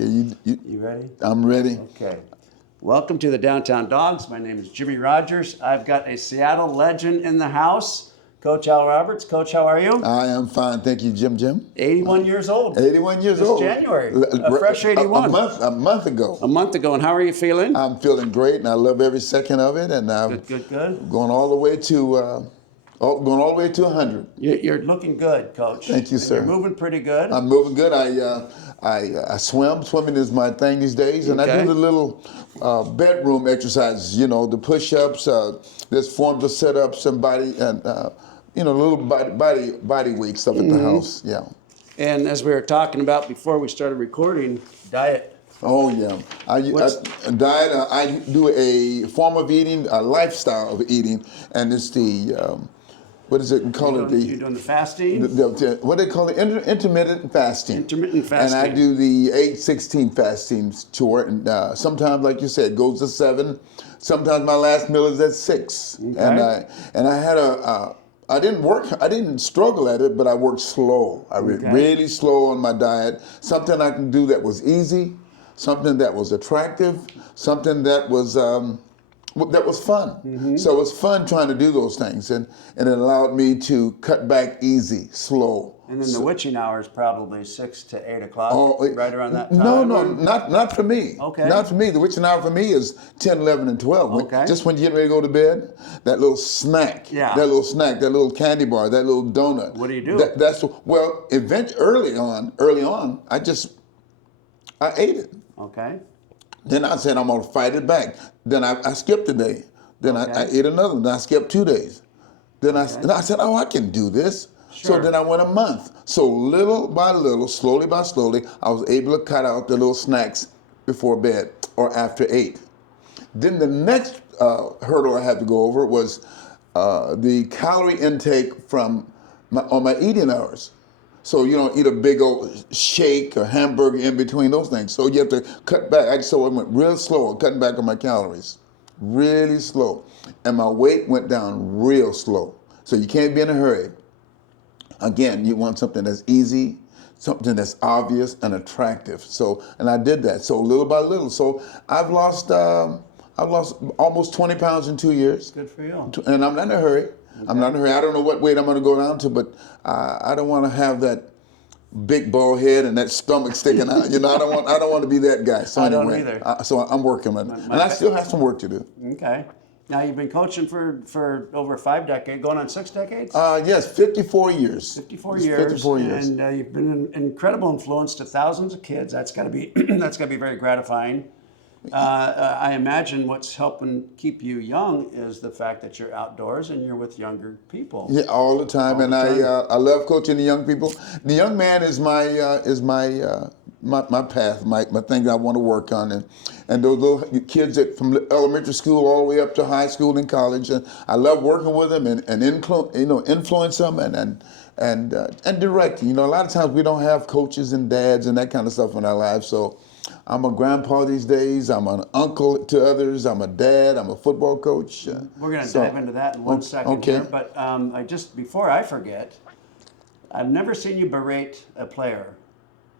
Okay, You ready? I'm ready. Okay. Welcome to the Downtown Dogs. My name is Jimmy Rogers. I've got a Seattle legend in the house, Coach Al Roberts. Coach, how are you? I am fine, thank you, Jim. 81 years old. 81 years this old. January. A fresh 81. A month ago. A month ago. And how are you feeling? I'm feeling great, and I love every second of it. And Good. Going all the way to 100. You're looking good, Coach. Thank you, and sir. You're moving pretty good. I'm moving good. I swim. Swimming is my thing these days, and I do the little bedroom exercises. You know, the push-ups. There's forms of sit-ups and body and little body weight stuff at the house. Yeah. And as we were talking about before we started recording, diet. Oh yeah, diet. I do a form of eating, a lifestyle of eating, and it's the what is it? You're doing the fasting. What they call it? Intermittent fasting. Intermittent fasting. And I do the 8-16 fasting tour, and sometimes, like you said, it goes to 7. Sometimes my last meal is at 6. Okay. And I had I didn't struggle at it, but I worked slow. I really slow on my diet. Something I can do that was easy, something that was attractive, something that was fun. Mm-hmm. So it was fun trying to do those things, and it allowed me to cut back easy, slow. And then the witching hour is probably 6 to 8 o'clock, right around that time? No, not for me. Okay. Not for me. The witching hour for me is 10, 11, and 12. Okay. Just when you get ready to go to bed, that little snack, Yeah. that little candy bar, that little donut. What do you do? Early on, I ate it. Okay. Then I said, I'm going to fight it back. Then I skipped a day. Then I ate another one. Then I skipped 2 days. Then I said, I can do this. Sure. So then I went a month. So little by little, slowly by slowly, I was able to cut out the little snacks before bed or after 8. Then the next hurdle I had to go over was the calorie intake on my eating hours. So you don't eat a big old shake or hamburger in between those things. So you have to cut back. So I went real slow, cutting back on my calories, really slow. And my weight went down real slow. So you can't be in a hurry. Again, you want something that's easy, something that's obvious and attractive. And I did that. So little by little. So I've lost almost 20 pounds in 2 years. Good for you. And I'm not in a hurry. Okay. I'm not in a hurry. I don't know what weight I'm going to go down to, but I don't want to have that big bald head and that stomach sticking out. I don't want to be that guy. So anyway, I don't either. So I'm working on it, and I still have some work to do. Okay. Now you've been coaching for over 5 decades, going on 6 decades. Yes, 54 years. 54 years. 54 years. And you've been an incredible influence to thousands of kids. That's got to be very gratifying. I imagine what's helping keep you young is the fact that you're outdoors and you're with younger people. Yeah, all the time. I love coaching the young people. The young man is my path, my thing that I want to work on, and those little kids from elementary school all the way up to high school and college. And I love working with them and influence them and directing. A lot of times we don't have coaches and dads and that kind of stuff in our lives. So I'm a grandpa these days. I'm an uncle to others. I'm a dad. I'm a football coach. We're going to dive into that in 1 second here. But before I forget, I've never seen you berate a player.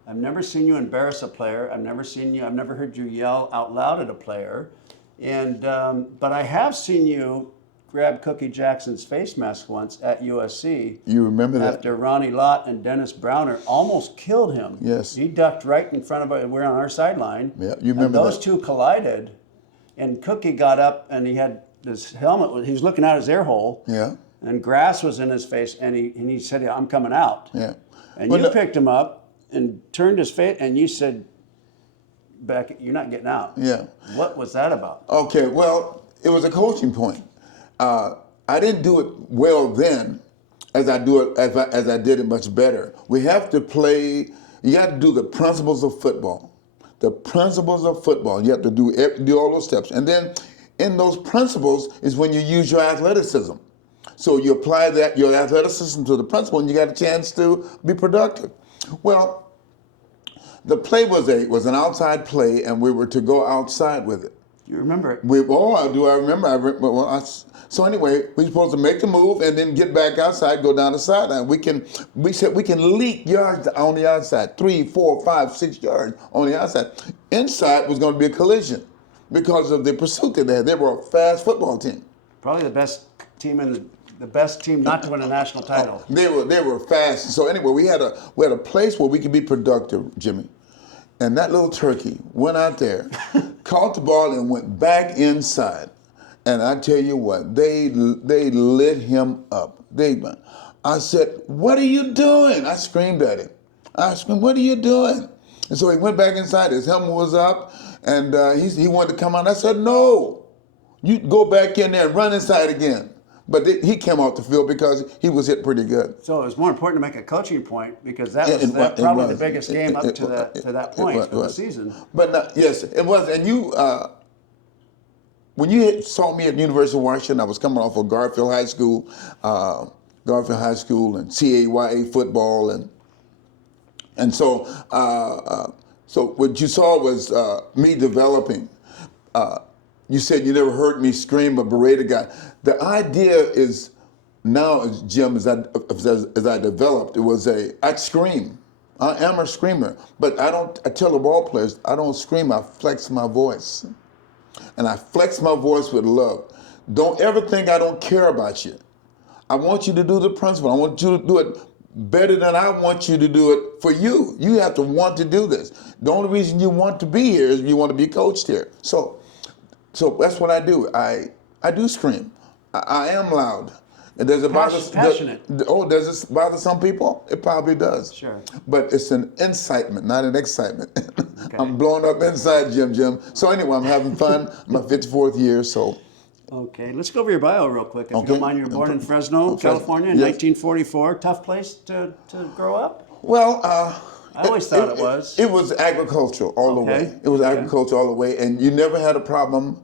I've never seen you embarrass a player. I've never heard you yell out loud at a player. But I have seen you grab Cookie Jackson's face mask once at USC. You remember that? After Ronnie Lott and Dennis Browner almost killed him. Yes. He ducked right in front of us. We're on our sideline. Yeah, you remember and those two collided, and Cookie got up and he had his helmet. He was looking out his air hole. Yeah. And grass was in his face, and he said, "I'm coming out." Yeah. And you picked him up and turned his face, and you said, "Beck, you're not getting out." Yeah. What was that about? Okay. Well, it was a coaching point. I didn't do it well then, as I did it much better. We have to play. You have to do the principles of football. The principles of football. You have to do all those steps, and then in those principles is when you use your athleticism. So you apply your athleticism to the principle, and you got a chance to be productive. Well, the play was an outside play, and we were to go outside with it. You remember it? Do I remember? So anyway, we're supposed to make the move and then get back outside, go down the sideline. We said we can leak yards on the outside, 3, 4, 5, 6 yards on the outside. Inside was going to be a collision because of the pursuit that they had. They were a fast football team. Probably the best team the best team not to win a national title. They were fast. So anyway, we had a place where we could be productive, Jimmy. And that little turkey went out there, caught the ball, and went back inside. And I tell you what, they lit him up. I said, "What are you doing?" I screamed at him. I screamed, "What are you doing?" And so he went back inside. His helmet was up, and he wanted to come out. I said, "No, you go back in there and run inside again." But he came off the field because he was hit pretty good. So it was more important to make a coaching point because that was probably the biggest game up to that point of the season. But yes, it was. And you, when you saw me at the University of Washington, I was coming off of Garfield High School and CAYA football, and so so what you saw was me developing. You said you never heard me scream or berate a guy. The idea is now, Jim, as I developed, I'd scream. I am a screamer, but I tell the ball players, I don't scream, I flex my voice. And I flex my voice with love. Don't ever think I don't care about you. I want you to do the principle. I want you to do it better than I want you to do it for you. You have to want to do this. The only reason you want to be here is you want to be coached here. So that's what I do. I do scream. I am loud. And does it bother? Passionate. Does it bother some people? It probably does. Sure. But it's an incitement, not an excitement. Okay. I'm blowing up inside, Jim. So anyway, I'm having fun. My 54th year, so. Okay, let's go over your bio real quick, if you don't mind. You were born in Fresno, California, in 1944. Tough place to grow up? Well, I always thought it was. It was agricultural all the way. It was agriculture all the way, and you never had a problem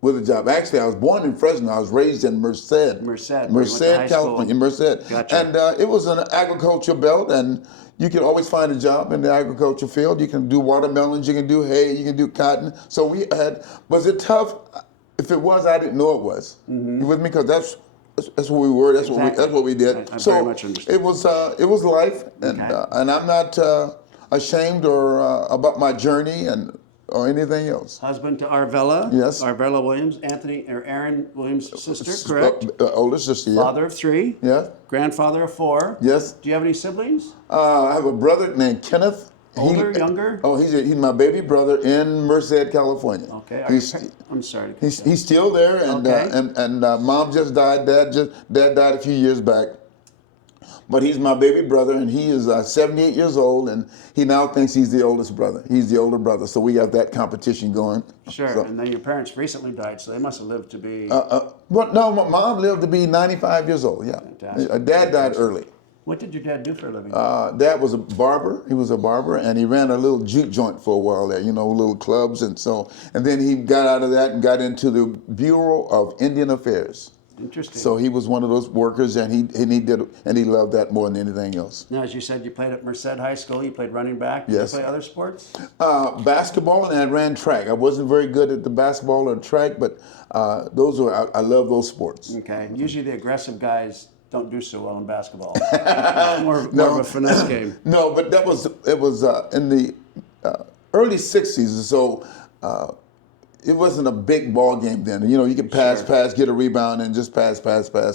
with a job. Actually, I was born in Fresno. I was raised in Merced, California, Merced. Gotcha. And it was an agriculture belt, and you could always find a job in the agriculture field. You can do watermelons, you can do hay, you can do cotton. So was it tough? If it was, I didn't know it was. You with me? Because that's what we were. That's what we did. I very much understand. It was life, and I'm not ashamed or about my journey or anything else. Husband to Arvella. Yes. Arvella Williams, Aaron Williams' sister, correct? Older sister, yeah. Father of 3. Yeah. Grandfather of 4. Yes. Do you have any siblings? I have a brother named Kenneth. Older, younger? Oh, he's my baby brother in Merced, California. Okay. I'm sorry. He's still there, and mom just died. Dad died a few years back. But he's my baby brother, and he is 78 years old, and he now thinks he's the oldest brother. He's the older brother, so we have that competition going. Sure, So, and then your parents recently died, so they must have lived to be... well, no, my mom lived to be 95 years old, yeah. Fantastic. Dad died early. What did your dad do for a living? Dad was a barber. He was a barber, and he ran a little juke joint for a while there, little clubs, and then he got out of that and got into the Bureau of Indian Affairs. Interesting. So he was one of those workers, and he loved that more than anything else. Now, as you said, you played at Merced High School. You played running back. Yes. Did you play other sports? Basketball, and I ran track. I wasn't very good at the basketball or track, but I love those sports. Okay. Usually the aggressive guys don't do so well in basketball. It's more of a finesse game. No, but it was in the early '60s, so it wasn't a big ball game then. You could pass, get a rebound, and just pass.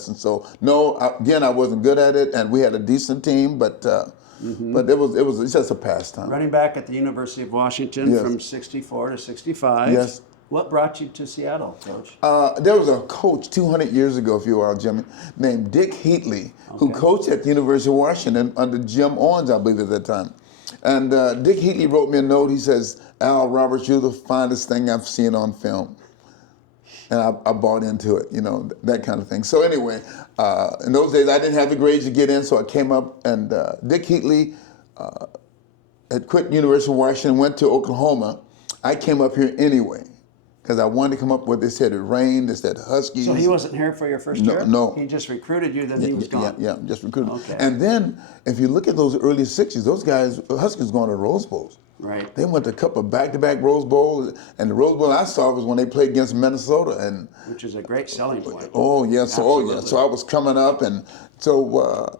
And so, I wasn't good at it, and we had a decent team, but it was just a pastime. Running back at the University of Washington from 64 to 65. Yes. What brought you to Seattle, Coach? There was a coach 200 years ago, if you will, Jimmy, named Dick Heatley, who coached at the University of Washington under Jim Owens, I believe, at that time. And Dick Heatley wrote me a note. He says, "Al Roberts, you're the finest thing I've seen on film." And I bought into it, that kind of thing. So anyway, in those days, I didn't have the grades to get in, so I came up, and Dick Heatley had quit University of Washington, went to Oklahoma. I came up here anyway, because I wanted to come up with, they said it rained, they said Huskies. So he wasn't here for your first year? No. He just recruited you, then he was gone? Yeah, just recruited. Okay. And then, if you look at those early 60s, those guys, Huskies going to Rose Bowls. Right. They went to a couple of back-to-back Rose Bowls, and the Rose Bowl I saw was when they played against Minnesota, and Which is a great selling point. oh yeah, so I was coming up, and so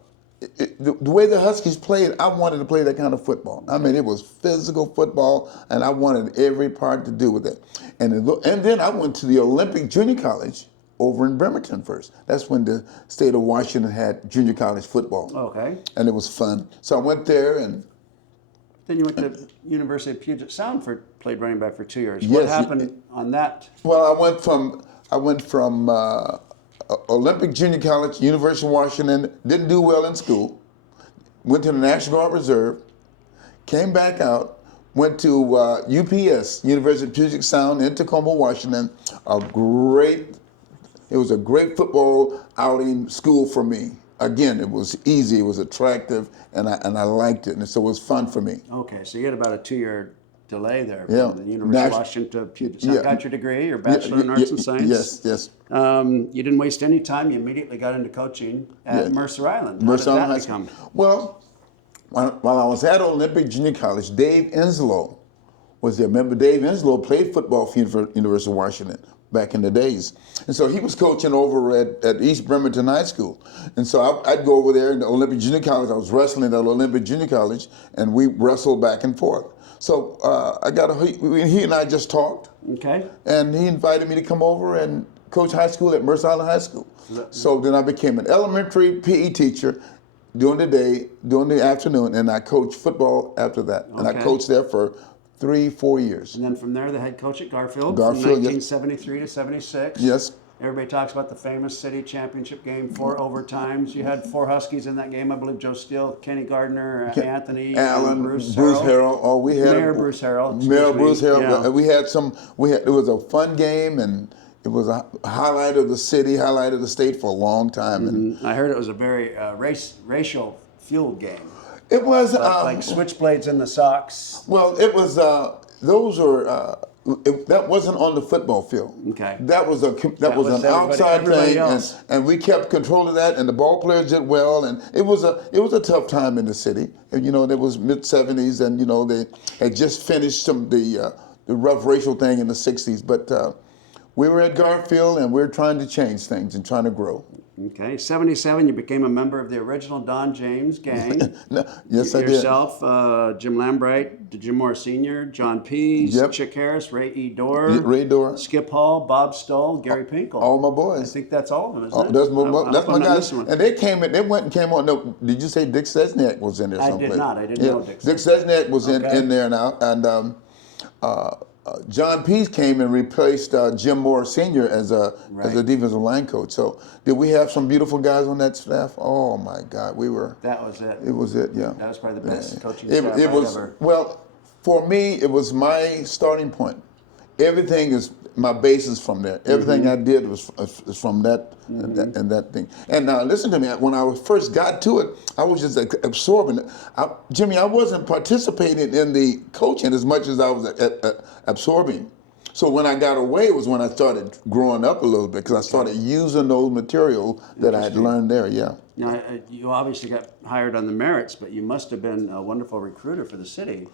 the way the Huskies played, I wanted to play that kind of football. I mean, it was physical football, and I wanted every part to do with it. And then I went to the Olympic Junior College over in Bremerton first. That's when the state of Washington had junior college football. Okay. And it was fun. So I went there, and then you went to University of Puget Sound played running back for 2 years. Yes, what happened on that? Well, I went from Olympic Junior College, University of Washington. Didn't do well in school. Went to the National Guard Reserve. Came back out. Went to UPS, University of Puget Sound in Tacoma, Washington. It was a great football outing school for me. Again, it was easy, it was attractive, and I liked it, and so it was fun for me. Okay, so you had about a 2-year delay there Yeah. from the University of Washington to Puget Sound. Yeah. Got your degree, your Bachelor in Arts and Science. Yes. You didn't waste any time. You immediately got into coaching at Mercer Island. How did that High become? School. Well, while I was at Olympic Junior College, Dave Inslow was there. Remember, Dave Inslow played football for University of Washington back in the days. And so he was coaching over at East Bremerton High School. And so I'd go over there in the Olympic Junior College. I was wrestling at Olympic Junior College, and we wrestled back and forth. So he and I just talked. Okay. And he invited me to come over and coach high school at Mercer Island High School. So then I became an elementary PE teacher during the day, during the afternoon, and I coached football after that. And I coached there for 3-4 years. And then from there, the head coach at Garfield Garfield, from 1973 to 76. Yes. Everybody talks about the famous city championship game, 4 overtimes. You had 4 Huskies in that game, I believe. Joe Steele, Kenny Gardner, Anthony, Allen, Bruce Harrell. Oh, we had Mayor Bruce Harrell. Mayor Bruce Harrell. Yeah. It was a fun game, and it was a highlight of the city, highlight of the state for a long time. And I heard it was a very racial fueled game. it was Like switchblades in the socks. well, it was those were. That wasn't on the football field. Okay. That was an outside thing, and we kept control of that. And the ball players did well, and it was a tough time in the city. And, there was mid-70s, and they had just finished the rough racial thing in the 60s. But we were at Garfield, and we were trying to change things and trying to grow. Okay, 77, you became a member of the original Don James gang. Yes, I did. Yourself, Jim Lambright, Jim Moore Sr., John Pease, Chick Harris, Ray E. Dorr, Skip Hall, Bob Stoll, Gary Pinkel. All my boys. I think that's all of them, isn't it? That's my guys. And they went and came on. No, did you say Dick Sesniak was in there someplace? I did not. I didn't know Dick Sesniak. Dick Sesniak was in there now. And John Pease came and replaced Jim Moore Sr. as a defensive line coach. So did we have some beautiful guys on that staff? Oh my God, we were. That was it. It was it, yeah. That was probably the best coaching staff I've ever. Well, for me, it was my starting point. Everything is my basis from there. Everything I did was from that and that thing. And now listen to me. When I first got to it, I was just absorbing it. Jimmy, I wasn't participating in the coaching as much as I was absorbing. So when I got away was when I started growing up a little bit, because I started using those materials that I had learned there. Yeah. Now, you obviously got hired on the merits, but you must have been a wonderful recruiter for the city.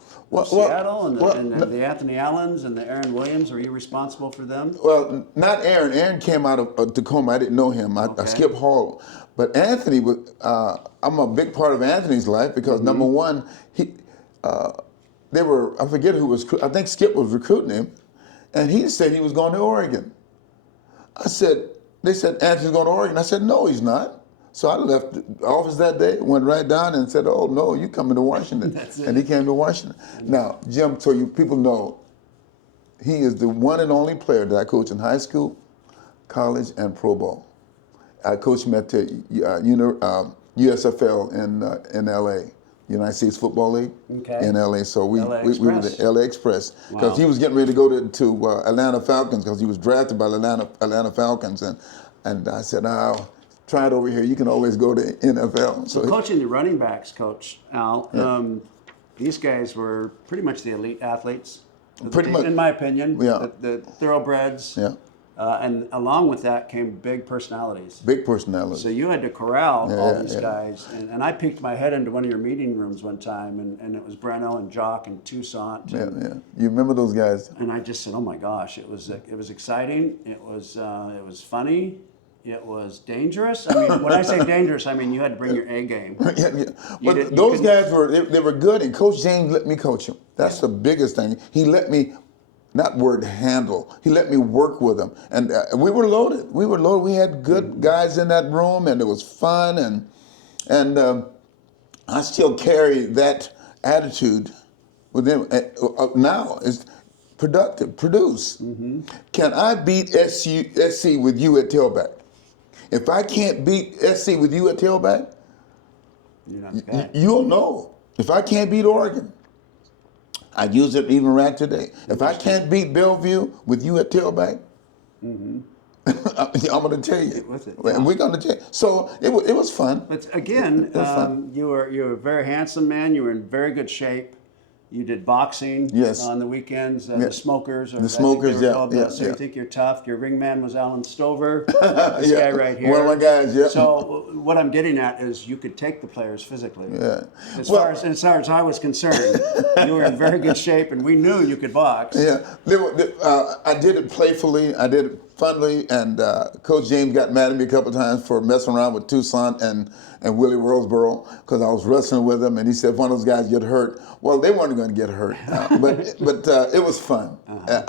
Seattle and the Anthony Allens and the Aaron Williams, were you responsible for them? Well, not Aaron. Aaron came out of Tacoma. I didn't know him. I skipped Hall. But Anthony, I'm a big part of Anthony's life because number one, I forget who was, I think Skip was recruiting him, and he said he was going to Oregon. They said, Anthony's going to Oregon. I said, no, he's not. So I left the office that day, went right down and said, oh, no, you coming to Washington. And he came to Washington. Now, Jim, so you people know, he is the one and only player that I coached in high school, college, and pro ball. I coached him at the USFL in L.A., United States Football League in L.A. So we were the L.A. Express because he was getting ready to go to Atlanta Falcons because he was drafted by Atlanta Falcons. And I said, try it over here. You can always go to NFL. So coaching the running backs, Coach Al, these guys were pretty much the elite athletes. Pretty much. In my opinion. Yeah. The thoroughbreds. Yeah. And along with that came big personalities. Big personality. So you had to corral all these yeah. guys. And I peeked my head into one of your meeting rooms one time, and it was Breno and Jock and Toussaint. Yeah, yeah. You remember those guys? And I just said, "Oh my gosh, it was exciting. It was funny. It was dangerous. I mean, when I say dangerous, I mean you had to bring your A game. Yeah, yeah. But those guys they were good, and Coach James let me coach them. That's the biggest thing. He let me, not word handle. He let me work with them, and we were loaded. We were loaded. We had good guys in that room, and it was fun, and I still carry that attitude with them now. Is productive, produce. Can I beat SC with you at tailback? If I can't beat SC with you at tailback, You're not the guy. you'll know. If I can't beat Oregon, I use it even right today. If I can't beat Bellevue with you at tailback, I'm going to tell you. With it, And we're going to tell you. So it was fun. But again, you were a very handsome man. You were in very good shape. You did boxing Yes. on the weekends. The Smokers. The Smokers, yeah. So you think you're tough. Your ringman was Alan Stover. This Yeah. guy right here. One of my guys, yeah. So what I'm getting at is you could take the players physically. Yeah. As far as I was concerned, you were in very good shape, and we knew you could box. Yeah, I did it playfully. I did it funly, and Coach James got mad at me a couple of times for messing around with Toussaint and Willie Roseboro because I was wrestling with him, and he said if one of those guys get hurt, well, they weren't going to get hurt, but it was fun. It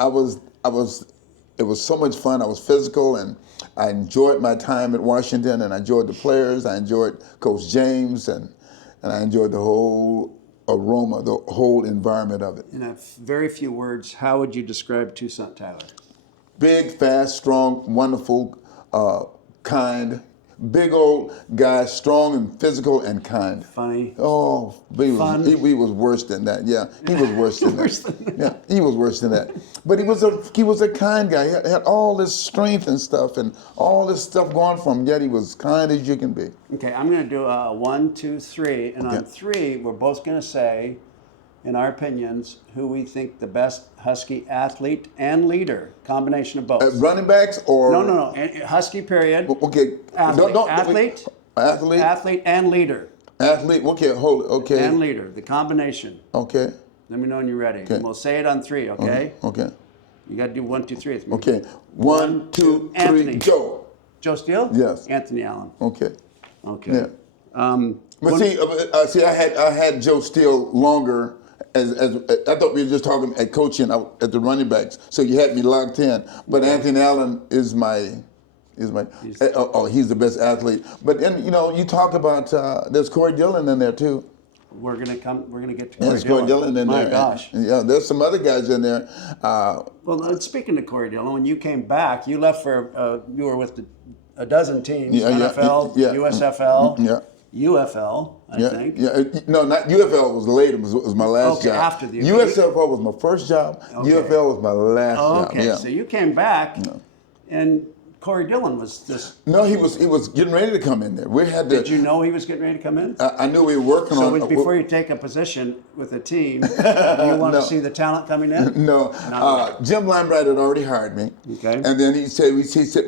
was so much fun. I was physical, and I enjoyed my time at Washington, and I enjoyed the players. I enjoyed Coach James, and I enjoyed the whole aroma, the whole environment of it. In a very few words, how would you describe Toussaint Tyler? Big, fast, strong, wonderful, kind, big old guy, strong and physical and kind. Funny. Oh, he was worse than that. Yeah, he was worse than Worse that. than Yeah, he was worse than that. But he was a kind guy. He had all this strength and stuff, and all this stuff going for him. Yet he was kind as you can be. Okay, I'm going to do a 1, 2, 3, and on 3, we're both going to say, in our opinions, who we think the best Husky athlete and leader, combination of both. Running backs or No. Husky period. Okay. Athlete. Athlete and leader. Athlete. Okay. Hold it. Okay. And leader. The combination. Okay. Let me know when you're ready. Okay. And we'll say it on 3. Okay. Okay. You got to do 1, 2, 3 with me. Okay. 1, 2, 3, Anthony. go. Joe Steele. Yes. Anthony Allen. Okay. Okay. Yeah. But see, I had Joe Steele longer. As I thought we were just talking at coaching at the running backs, so you had me locked in. But Anthony Allen is he's the best athlete. But then you talk about there's Corey Dillon in there too. We're gonna get to There's Corey Dillon in there. My gosh. And, yeah, there's some other guys in there. Well, speaking of Corey Dillon, when you came back, you left for you were with a dozen teams: NFL, USFL, UFL, I think. Yeah, no, not UFL was later. It was my last job. After the USFL was my first job. Okay. UFL was my last job. Okay, yeah. So you came back, and Corey Dillon was this. No, he was getting ready to come in there. We had to. Did you know he was getting ready to come in? I knew we were working on. So before you take a position with a team, you want to see the talent coming in? No, Jim Limbright had already hired me. Okay. And then he said,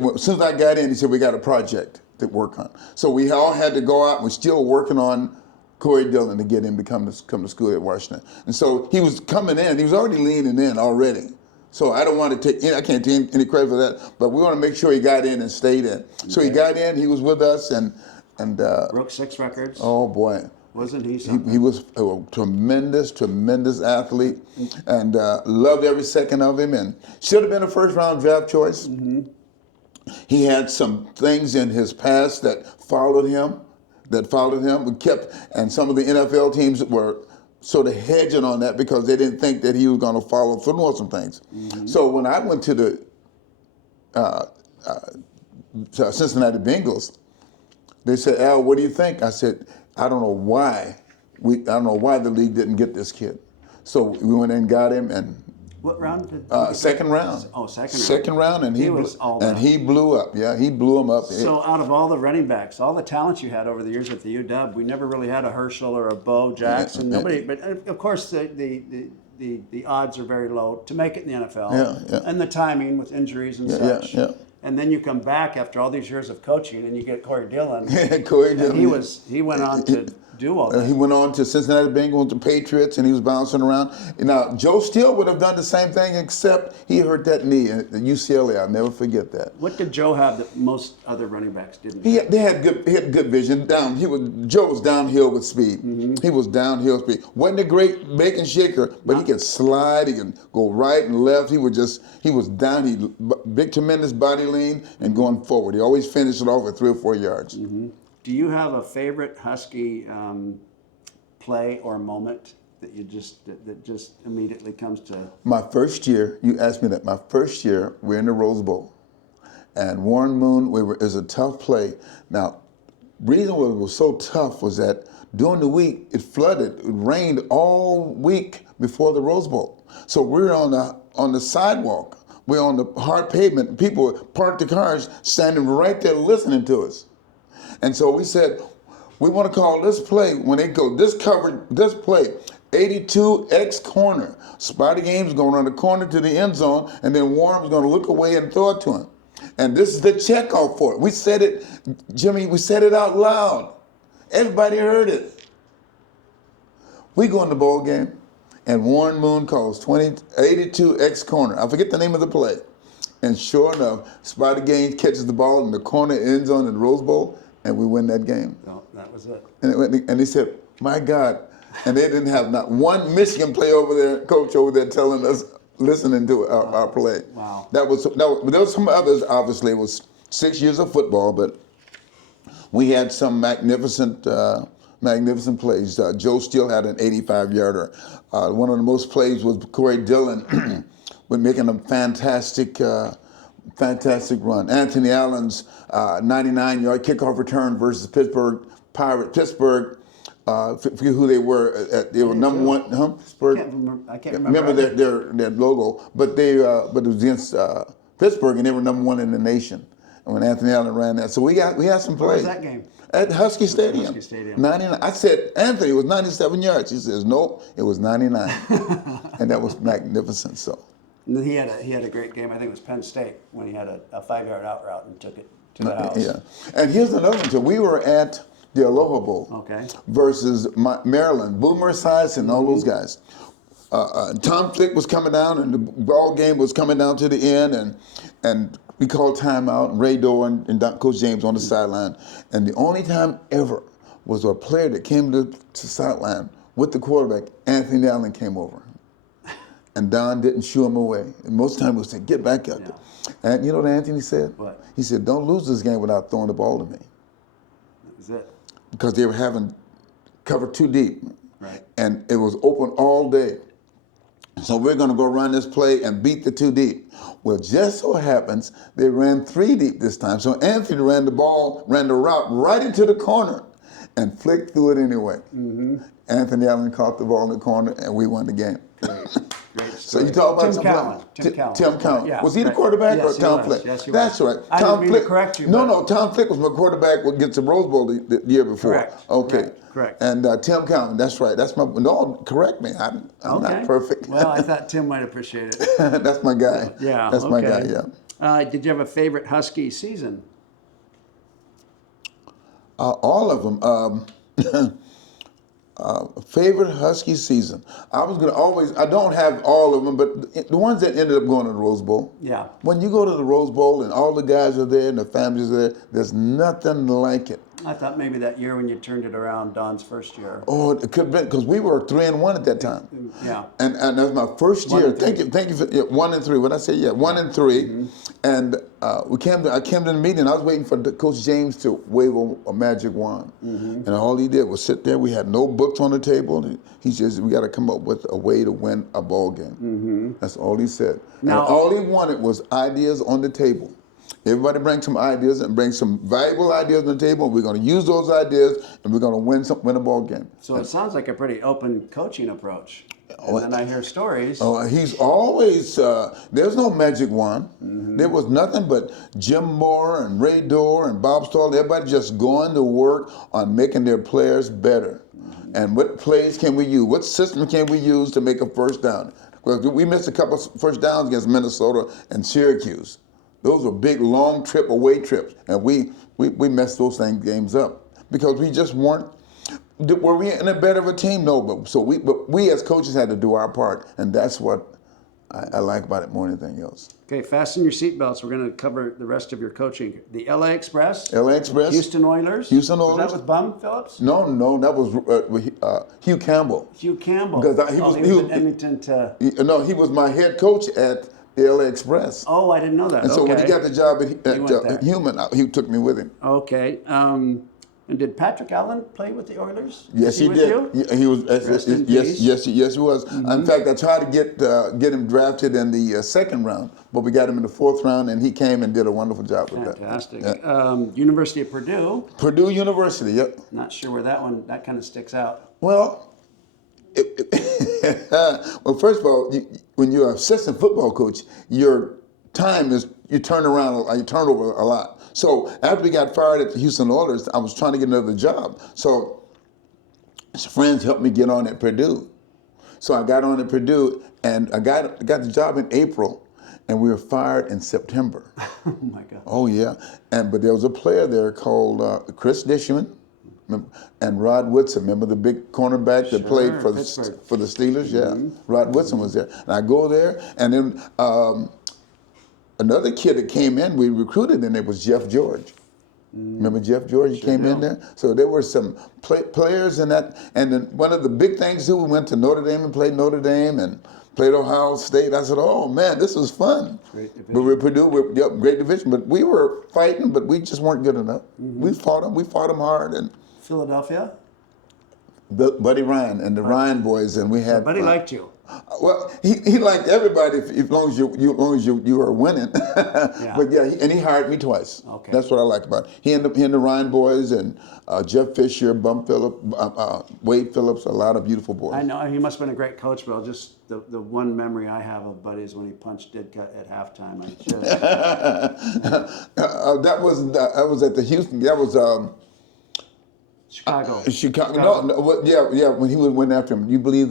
well, as soon as I got in, he said, we got a project to work on. So we all had to go out. We're still working on Corey Dillon to get him to come to school at Washington. And so he was coming in. He was already leaning in already. So I don't want to take, I can't take any credit for that, but we want to make sure he got in and stayed in. So he got in, he was with us, and broke 6 records. Oh boy. Wasn't he something? He was a tremendous athlete, and loved every second of him, and should have been a first-round draft choice. Mm-hmm. He had some things in his past that followed him. And some of the NFL teams were sort of hedging on that because they didn't think that he was going to follow through on some things. Mm-hmm. So when I went to the Cincinnati Bengals, they said, "Al, what do you think?" I said, I don't know why the league didn't get this kid. So we went in and got him, and what round did? Second round. Oh, second round. Second round, and he blew up. Yeah, he blew him up. So out of all the running backs, all the talents you had over the years at the UW, we never really had a Herschel or a Bo Jackson. Nobody, but of course the the odds are very low to make it in the NFL. Yeah, yeah. And the timing with injuries and Yeah, such. yeah. And then you come back after all these years of coaching, and you get Corey Dillon. Corey And Dillon. he went on to do all that. He went on to Cincinnati Bengals, to Patriots, and he was bouncing around. Now, Joe Steele would have done the same thing, except he hurt that knee at UCLA. I'll never forget that. What did Joe have that most other running backs didn't? He had good vision. Joe was downhill with speed. He was downhill speed. Wasn't a great bake and shaker, but he could slide. He can go right and left. He was down. He big tremendous body lean and going forward. He always finished it off with 3 or 4 yards. Do you have a favorite Husky play or moment that that just immediately comes to? My first year, you asked me that. My first year, we're in the Rose Bowl, and Warren Moon. It was a tough play. Now, reason why it was so tough was that during the week it flooded. It rained all week before the Rose Bowl, so we're on the sidewalk. We're on the hard pavement. People parked the cars, standing right there listening to us. And so we said, we want to call this play, when they go, this play, 82X corner. Spotty Game's going around the corner to the end zone, and then Warren's going to look away and throw it to him. And this is the checkoff for it. We said it, Jimmy, we said it out loud. Everybody heard it. We go in the ball game, and Warren Moon calls 82X corner. I forget the name of the play. And sure enough, Spotty Gaines catches the ball in the corner end zone in the Rose Bowl, and we win that game. No, that was it. And he said, my God. And they didn't have not one Michigan player coach over there telling us, listening to our play. Wow. There was some others, obviously. It was 6 years of football, but we had some magnificent plays. Joe Steele had an 85-yarder. One of the most plays was Corey Dillon with making a fantastic run. Anthony Allen's 99-yard kickoff return versus Pittsburgh Pirates. Pittsburgh, forget who they were. They were number one. Pittsburgh. I can't remember their logo, but it was against Pittsburgh, and they were number one in the nation. And when Anthony Allen ran that, so we had some plays. Where was that game? At Husky Stadium. Husky Stadium. 99. I said, Anthony, it was 97 yards. He says, nope, it was 99. And that was magnificent. So. And then he had a great game. I think it was Penn State when he had a 5-yard out route and took it to the house. Yeah. And here's another one too. We were at the Aloha Bowl versus Maryland, Boomer Esiason and all those guys. Tom Flick was coming down, and the ball game was coming down to the end, and we called timeout, and Ray Doe and Coach James on the sideline. And the only time ever was a player that came to the sideline with the quarterback, Anthony Allen came over. And Don didn't shoo him away. And most of the time we said, get back out there. And you know what Anthony said? What? He said, don't lose this game without throwing the ball to me. That was it. Because they were having cover too deep. Right. And it was open all day. So we're going to go run this play and beat the 2 deep. Well, just so happens they ran 3 deep this time. So Anthony ran the route right into the corner and Flick threw it anyway. Anthony Allen caught the ball in the corner, and we won the game. Great So you talk about Tim Cowan. Yeah, was he the quarterback or Tom Flick? Yes, he was. That's right. I didn't mean to correct you. No, Tom Flick was my quarterback against the Rose Bowl the year before. Correct. Okay. Correct. And Tim Cowan, that's right. That's my, no, correct me. I'm not perfect. Well, I thought Tim might appreciate it. That's my guy. Yeah. That's my guy, yeah. Did you have a favorite Husky season? All of them. Favorite Husky season. I don't have all of them, but the ones that ended up going to the Rose Bowl. Yeah. When you go to the Rose Bowl and all the guys are there and the families are there, there's nothing like it. I thought maybe that year when you turned it around, Don's first year. Oh, it could have been, because we were 3-1 at that time. Yeah. And that was my first year. Thank you for 1-3. What I say? Yeah, 1-3. And I came to the meeting. I was waiting for Coach James to wave a magic wand, and all he did was sit there. We had no books on the table. He says, "We got to come up with a way to win a ball game." That's all he said. Now, and all he wanted was ideas on the table. Everybody bring some ideas and bring some valuable ideas on the table. We're going to use those ideas, and we're going to win a ball game. So it sounds like a pretty open coaching approach. And then I hear stories. Oh, he's always, there's no magic wand. There was nothing but Jim Moore and Ray Doe and Bob Stoll, everybody just going to work on making their players better. And what plays can we use? What system can we use to make a first down? Well, we missed a couple of first downs against Minnesota and Syracuse. Those were big, long away trips, and we messed those games up because we just weren't. Were we in a better of a team? No, but we as coaches had to do our part, and that's what I like about it more than anything else. Okay, fasten your seatbelts. We're going to cover the rest of your coaching. The LA Express. Houston Oilers. Houston Oilers. Was that with Bum Phillips? No, that was Hugh Campbell. Hugh Campbell. Because he was at Edmonton. No, he was my head coach at the LA Express. Oh, I didn't know that. And so when he got the job at Human, he took me with him. Okay. And did Patrick Allen play with the Oilers? Yes, he did. He was. Yes, he was. Mm-hmm. In fact, I tried to get him drafted in the second round, but we got him in the fourth round, and he came and did a wonderful job with that. Fantastic. Yeah. University of Purdue. Purdue University. Yep. Not sure where that kind of sticks out. Well, well, first of all, when you're an assistant football coach, your time is you turn over a lot. So after we got fired at the Houston Oilers, I was trying to get another job. So his friends helped me get on at Purdue. So I got on at Purdue, and I got the job in April, and we were fired in September. Oh my God. Oh yeah, but there was a player there called Chris Dishman and Rod Woodson. Remember the big cornerback that played for the Steelers? Mm-hmm. Yeah, Rod Woodson was there. And I go there, and then another kid that came in, we recruited, and it was Jeff George. Remember Jeff George? He came in there. So there were some players in that. And then one of the big things too, we went to Notre Dame and played Notre Dame and played Ohio State. I said, oh man, this was fun. Great division. But we Purdue, great division. But we were fighting, but we just weren't good enough. Mm-hmm. We fought them hard. And Philadelphia? Buddy Ryan and the Ryan boys, and we had. So Buddy liked you. Well, he liked everybody as long as you were winning. Yeah. But yeah, and he hired me twice. Okay. That's what I like about it. He and the Ryan boys and Jeff Fisher, Bum Phillips, Wade Phillips, a lot of beautiful boys. I know he must have been a great coach, but just the one memory I have of Buddy is when he punched Ditka at halftime. That was at the Houston. That was. Chicago. Chicago. No, yeah. When he went after him, you believe that?